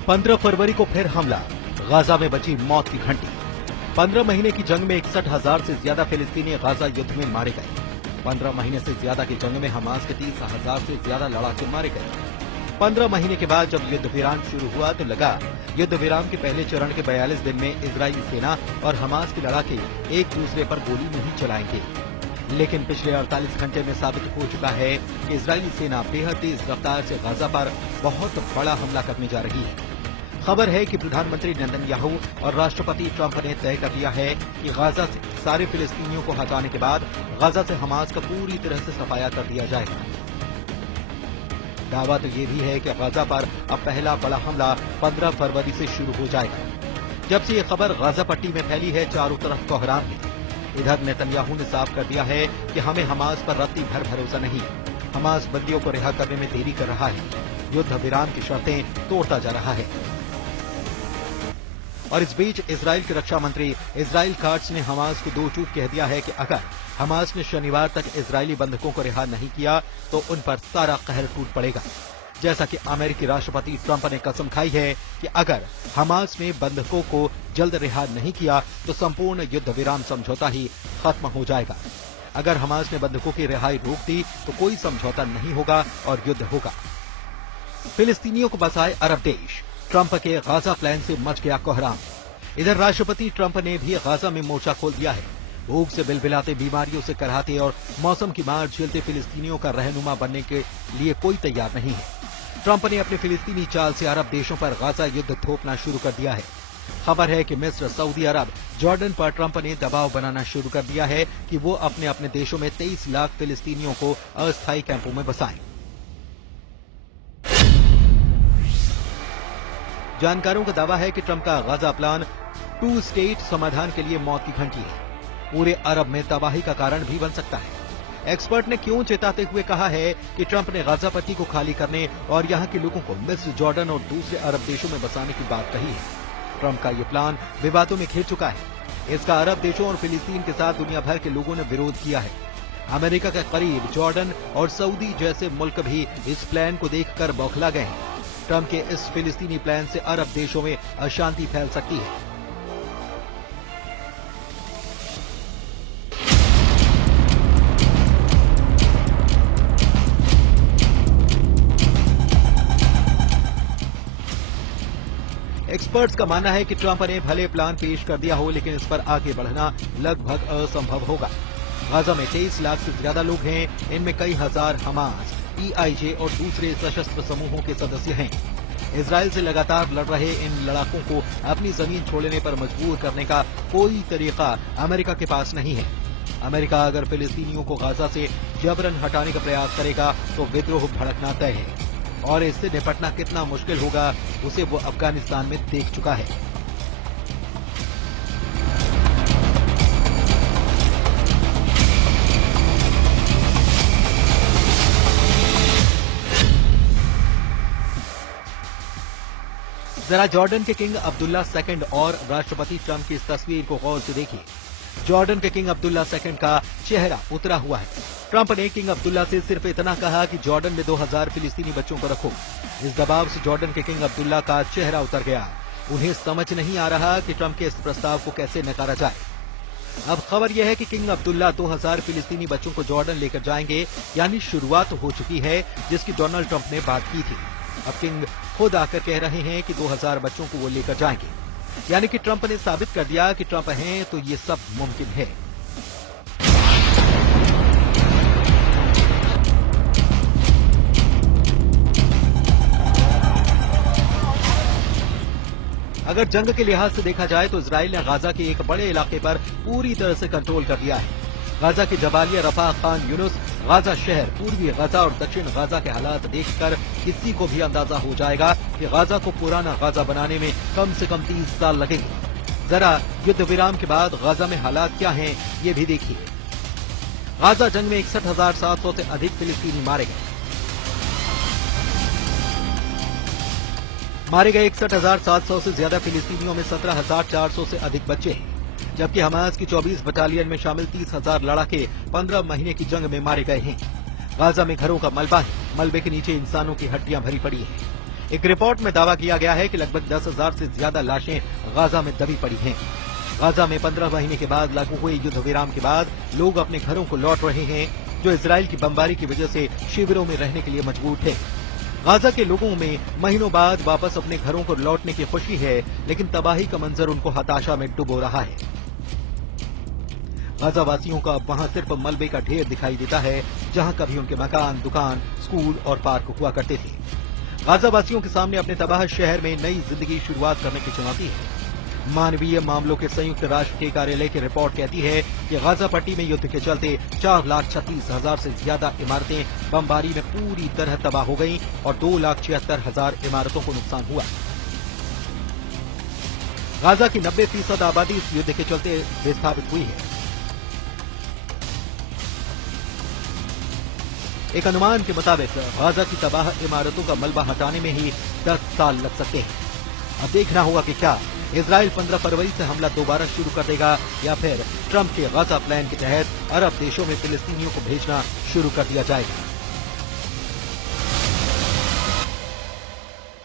15 फरवरी को फिर हमला, गाजा में बची मौत की घंटी। 15 महीने की जंग में 61,000 से ज्यादा फिलिस्तीनी गाजा युद्ध में मारे गए। 15 महीने से ज्यादा की जंग में हमास के 30,000 से ज्यादा लड़ाके मारे गए। 15 महीने के बाद जब युद्ध विराम शुरू हुआ तो लगा युद्ध विराम के पहले चरण के 42 दिन में इजरायली सेना और हमास के लड़ाके एक दूसरे पर गोली नहीं चलाएंगे। लेकिन पिछले 48 घंटे में साबित हो चुका है कि इजरायली सेना बेहद तेज रफ्तार से गाजा पर बहुत बड़ा हमला करने जा रही है। खबर है कि प्रधानमंत्री नेतन्याहू और राष्ट्रपति ट्रंप ने तय कर लिया है कि गाजा से सारे फिलिस्तीनियों को हटाने के बाद गाजा से हमास का पूरी तरह से सफाया कर दिया जाएगा। दावा तो ये भी है कि गाजा पर अब पहला बड़ा हमला 15 फरवरी से शुरू हो जाएगा। जब से ये खबर गाजा पट्टी में फैली है, चारों तरफ कोहराम है। इधर नेतन्याहू ने साफ कर दिया है कि हमें हमास पर रत्ती भर भरोसा नहीं। हमास बंदियों को रिहा करने में देरी कर रहा है, युद्ध विराम की शर्तें तोड़ता जा रहा है। और इस बीच इजराइल के रक्षा मंत्री इजराइल काट्स ने हमास को दो चूक कह दिया है कि अगर हमास ने शनिवार तक इजरायली बंधकों को रिहा नहीं किया तो उन पर सारा कहर टूट पड़ेगा। जैसा कि अमेरिकी राष्ट्रपति ट्रंप ने कसम खाई है कि अगर हमास ने बंधकों को जल्द रिहा नहीं किया तो संपूर्ण युद्ध विराम समझौता ही खत्म हो जाएगा। अगर हमास ने बंधकों की रिहाई रोक दी तो कोई समझौता नहीं होगा और युद्ध होगा। फिलिस्तीनियों को बसाए अरब देश, ट्रंप के गाजा प्लान से मच गया कोहराम। इधर राष्ट्रपति ट्रंप ने भी गाजा में मोर्चा खोल दिया है। भूख से बिलबिलाते, बीमारियों से कराहते और मौसम की मार झेलते फिलिस्तीनियों का रहनुमा बनने के लिए कोई तैयार नहीं है। ट्रंप ने अपने फिलिस्तीनी चाल से अरब देशों पर गाजा युद्ध थोपना शुरू कर दिया है। खबर है कि मिस्र, सऊदी अरब, जॉर्डन पर ट्रंप ने दबाव बनाना शुरू कर दिया है कि वो अपने अपने देशों में 23 लाख फिलिस्तीनियों को अस्थायी कैंपों में बसाएं। जानकारों का दावा है कि ट्रंप का गाजा प्लान 2 स्टेट समाधान के लिए मौत की घंटी है। पूरे अरब में तबाही का कारण भी बन सकता है। एक्सपर्ट ने क्यों चेताते हुए कहा है कि ट्रंप ने गाजा पट्टी को खाली करने और यहां के लोगों को मिस्र, जॉर्डन और दूसरे अरब देशों में बसाने की बात कही है। ट्रंप का यह प्लान विवादों में घिर चुका है। इसका अरब देशों और फिलिस्तीन के साथ दुनिया भर के लोगों ने विरोध किया है। अमेरिका के करीब जॉर्डन और सऊदी जैसे मुल्क भी इस प्लान को देखकर बौखला गए हैं। ट्रंप के इस फिलिस्तीनी प्लान से अरब देशों में अशांति फैल सकती है। एक्सपर्ट्स का मानना है कि ट्रंप ने भले प्लान पेश कर दिया हो, लेकिन इस पर आगे बढ़ना लगभग असंभव होगा। गाजा में 23 लाख से ज्यादा लोग हैं। इनमें कई हजार हमास, PIJ और दूसरे सशस्त्र समूहों के सदस्य हैं। इजराइल से लगातार लड़ रहे इन लड़ाकों को अपनी जमीन छोड़ने पर मजबूर करने का कोई तरीका अमेरिका के पास नहीं है। अमेरिका अगर फिलिस्तीनियों को गाजा से जबरन हटाने का प्रयास करेगा तो विद्रोह भड़कना तय है और इससे निपटना कितना मुश्किल होगा उसे वो अफगानिस्तान में देख चुका है। जरा जॉर्डन के किंग अब्दुल्ला II और राष्ट्रपति ट्रंप की इस तस्वीर को गौर से देखिए। जॉर्डन के किंग अब्दुल्ला II का चेहरा उतरा हुआ है। ट्रंप ने किंग अब्दुल्ला से सिर्फ इतना कहा कि जॉर्डन में 2000 फिलिस्तीनी बच्चों को रखो। इस दबाव से जॉर्डन के किंग अब्दुल्ला का चेहरा उतर गया। उन्हें समझ नहीं आ रहा कि ट्रंप के इस प्रस्ताव को कैसे नकारा जाए। अब खबर यह है कि किंग अब्दुल्ला 2000 फिलिस्तीनी बच्चों को जॉर्डन लेकर जाएंगे, यानी शुरुआत हो चुकी है जिसकी डोनाल्ड ट्रंप ने बात की थी। अब किंग खुद आकर कह रहे हैं कि 2000 बच्चों को वो लेकर जाएंगे, यानी कि ट्रंप ने साबित कर दिया कि ट्रंप हैं तो ये सब मुमकिन है। अगर जंग के लिहाज से देखा जाए तो इजराइल ने गाजा के एक बड़े इलाके पर पूरी तरह से कंट्रोल कर लिया है। गाजा के जबालिया, रफा, खान यूनुस, गाजा शहर, पूर्वी गाजा और दक्षिण गाजा के हालात देखकर किसी को भी अंदाजा हो जाएगा कि गाजा को पुराना गाजा बनाने में कम से कम 30 साल लगेंगे। जरा युद्ध विराम के बाद गाजा में हालात क्या हैं, ये भी देखिए। गाजा जंग में 61,700 से अधिक फिलिस्तीनी मारे गए। 61,700 से ज्यादा फिलिस्तीनियों में 17,400 से अधिक बच्चे हैं, जबकि हमास की 24 बटालियन में शामिल 30,000 लड़ाके 15 महीने की जंग में मारे गए हैं। गाजा में घरों का मलबा है, मलबे के नीचे इंसानों की हड्डियां भरी पड़ी हैं। एक रिपोर्ट में दावा किया गया है कि लगभग 10,000 से ज्यादा लाशें गाजा में दबी पड़ी हैं। गाजा में 15 महीने के बाद लागू हुए युद्ध विराम के बाद लोग अपने घरों को लौट रहे हैं, जो इजराइल की बमबारी की वजह से शिविरों में रहने के लिए मजबूर थे। गाजा के लोगों में महीनों बाद वापस अपने घरों को लौटने की खुशी है, लेकिन तबाही का मंजर उनको हताशा में डुबो रहा है। गाजा वासियों का अब वहां सिर्फ मलबे का ढेर दिखाई देता है, जहां कभी उनके मकान, दुकान, स्कूल और पार्क हुआ करते थे। गाजा वासियों के सामने अपने तबाह शहर में नई जिंदगी शुरुआत करने की चुनौती है। मानवीय मामलों के संयुक्त राष्ट्र के कार्यालय की रिपोर्ट कहती है कि गाजा पट्टी में युद्ध के चलते 4,36,000 से ज्यादा इमारतें बमबारी में पूरी तरह तबाह हो गईं और 2,76,000 इमारतों को नुकसान हुआ। गाजा की 90% आबादी इस युद्ध के चलते विस्थापित हुई है। एक अनुमान के मुताबिक गाजा की तबाह इमारतों का मलबा हटाने में ही 10 साल लग सकते हैं। अब देखना होगा कि क्या इजराइल 15 फरवरी से हमला दोबारा शुरू कर देगा या फिर ट्रंप के गाजा प्लान के तहत अरब देशों में फिलिस्तीनियों को भेजना शुरू कर दिया जाएगा।